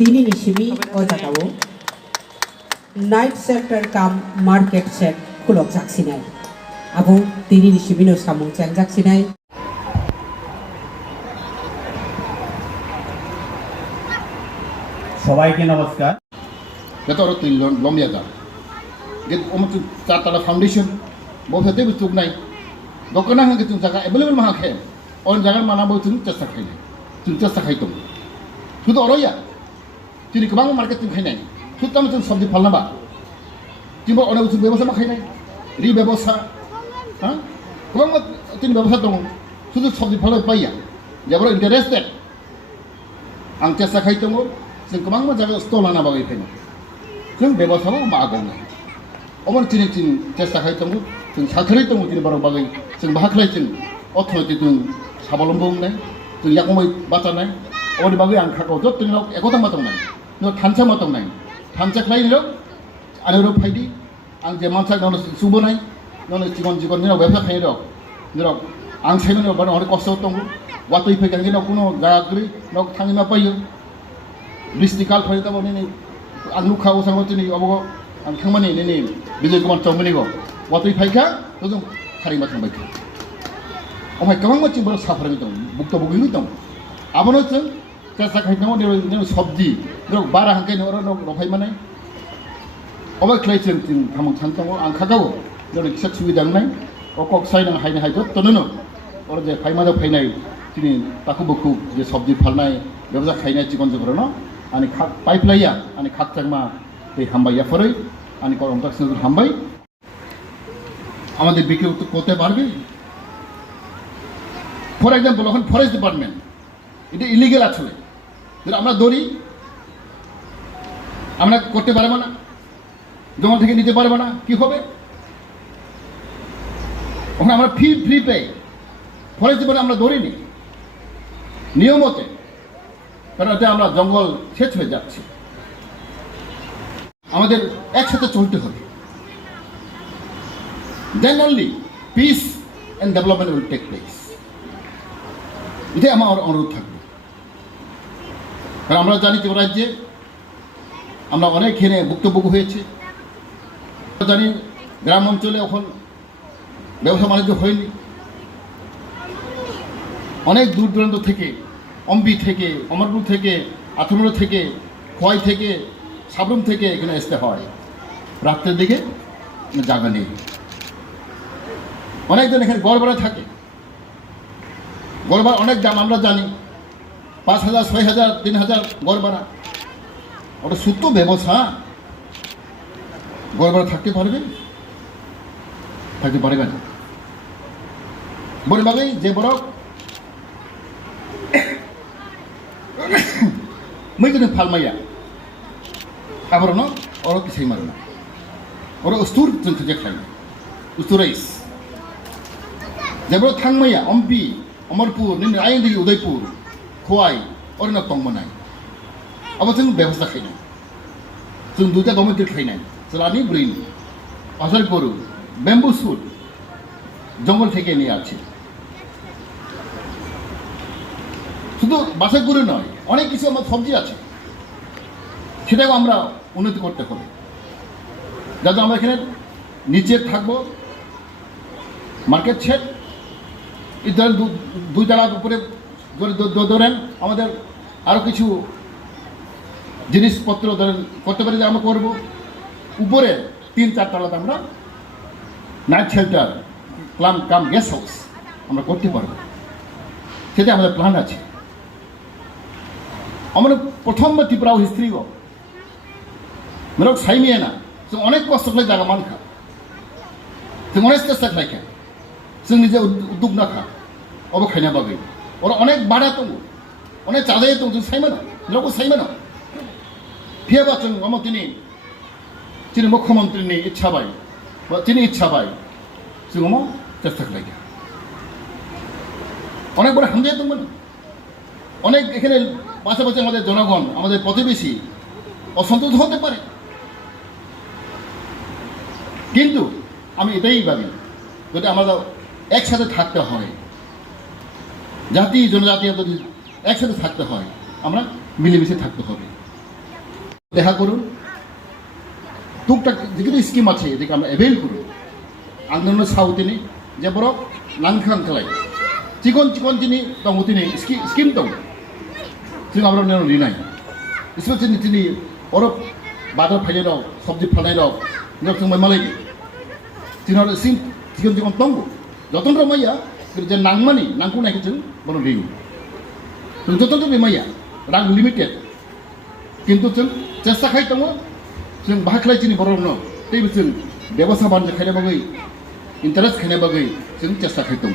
Tini Nishimi Ojatawo Night Shelter Kam Market Shed Kulok Jaksinai Abu Tini Nishimi no Samung Chang Jaksinai সবাইকে নমস্কার Kata orang tu lom ya dah. Get tu tata foundation, bawa hati betul nai. Dokana hang gitu jaga available mahal khe. Orang jaga mana bawa tu cesta khay, tu cesta khay tu. Tu tu orang ya. Jadi kebang market tu khay nai. Tu tamu tu sabji falna ba. Tiba orang tu bebasa mak khay nai. Ri bebasa, ha? Kebang tu bebasa tu. Tu tu sabji falna payah. Jabra interested. Ang cesta khay tu. Sen kebang jaga stall ana bawa itu. जों बेबसाबो मागौनो अमन तिनि तिन चेष्टा खायतंगु जों साख्रितंगु तिनि बारो बागै जों बाहाख्लायजों अर्थनैतिक जों साबलम्बनाय जों याकमै बाचानाय अनि बागै आं खागाव जत तिनाव एकता मातंनाय नो थानसा मातंनाय थानसा खालायनो आरो फायदि आं जे मानसा ननो सुबोनाय ननो जीवन जीवन निराव बेफा खाय रक निराव आं सायनो बानो अनेक कष्ट दंगु वातै फैगांगे न कुनो जाग्रि न थांगिना पायो बृष्टिकाल फैदा बनि Ang luka usang waktu ni, abu ang kang mana ni bila kau macam ni ko, waktu itu tu tu hari macam baik. Amai kau macam baru safar itu, bukta buku itu. Abu tu cakap hari kamu ni sabji, ni barang hangkai ni orang nak hari mana? Abu kelai centin kamu cantik ang kagau, ni kisah suwi jangan, kok saya nang hari tu tu nono. Orang je hari mana hari ni, sini taku buku je sabji falnai, beberapa hari ni cikon cikon no. Ani pipeline ya, ani khak changma te hambai ya foroi, ani koromtak sinur hambai. Amader bikri kote parbe. For example, এখন forest department, এটা illegal আসলে। যেটা আমরা দড়ি, আমরা করতে পারবো না, জঙ্গল থেকে নিতে পারবো না, কি হবে? ওখানে আমরা ফ্রি পে, ফরেস্ট ডিপার্টমেন্ট আমরা দড়ি নি, নিয়মতে। কারণ এতে আমরা জঙ্গল শেষ হয়ে যাচ্ছে আমাদের একসাথে চলতে হবে then only peace and development will take place এটাই আমার অনুরোধ থাকবে কারণ আমরা জানি যে রাজ্যে আমরা অনেক হেনে ভুক্তভোগী হয়েছে জানি গ্রাম অঞ্চলে এখন ব্যবসা বাণিজ্য হয়নি অনেক দূর দূরান্ত থেকে অম্বি থেকে অমরপুর থেকে আথমুড়া থেকে খোয়াই থেকে সাবরুম থেকে এখানে আসতে হয় রাতের দিকে জায়গা নেই অনেকজন এখানে গড় ভাড়া থাকে গড় ভাড়া অনেক দাম আমরা জানি 5,000 6,000 3,000 গড় ভাড়া ওটা সূত্র ব্যবসা গড় ভাড়া থাকতে পারবে না বড় বাগাই যে বড় Mereka ni palmaya, apa orang orang kisah mana? Orang ustur tu kerja kaya, usturais. Jabro thang maya, Ampi, Amarpur, ni ayam di Udaipur, Khowai, orang nak tong mana? Apa tu ব্যবস্থা kaya? Tu duta domen tu kaya. Selani green, asal koru, bamboo shoot, jungle থেকে নিয়ে আছে। শুধু বাসা করে নয় অনেক কিছু আমার সবজি আছে সেটাও আমরা উন্নতি করতে হবে যাতে আমরা এখানে নিচে থাকবো মার্কেট শেড এই ধরেন দুই তলার উপরে ধরেন আমাদের আরও কিছু জিনিসপত্র ধরেন করতে পারি যে আমরা করবো উপরে 3-4 তলাতে আমরা নাইট শেল্টার কাম গেস্ট হাউস আমরা করতে পারবো সেটা আমাদের প্ল্যান আছে আমরা প্রথমবার ত্রিপুরা হিস্ট্রি গো মেরক সাইমিয়ে না তো অনেক কষ্ট করে জায়গা মান খা তুমি অনেক চেষ্টা খাইখা जों নিজে উদ্যোগ না খা অব খাইনা বাগै ওরা অনেক বাড়া দङ অনেক চাঁদাই দङ जों সাইমানো লোক সাইমানো ফিয়াবা जों তিনি মুখ্যমন্ত্রীनि ইচ্ছা বাই তিনি ইচ্ছা বাই जों চেষ্টা খাইখা অনেক বড় হামজাই দङमोन অনেক এখানে পাশাপাশি আমাদের জনগণ আমাদের প্রতিবেশী অসন্তুষ্ট হতে পারে কিন্তু আমি এটাই ভাবি যদি আমরা একসাথে থাকতে হয় জাতি জনজাতি যদি একসাথে থাকতে হয় আমরা মিলেমিশে থাকতে হবে দেখা করুন টুকটাক যিকোনো স্কিম আছে যেটা আমরা এভেল করুন आंनो साउथनि जे बरफ नांखां खालाय चिकन चिकन दिनै दङ दिनै स्किम दं जों आब्राव नेनो लिनाय स्पेसियलि दिनै बरफ बाजार फायनाय दं सब्जी फाननाय दं जों जों मालाय दिनाव सिम चिकन चिकन दं जतन रमाया जे नांमानि नांगौ नायखौ जों बरफ लियो जों जतन रमाया रां लिमिटेड किन्तु जों चेष्टा खाय दङ जों बाहायख्लाय दिनै बरफनो दै जों व्यवस्था बानजा खायनाय बागै इन्टारेस्ट खायनाय बागै जों चेष्टा खाय दं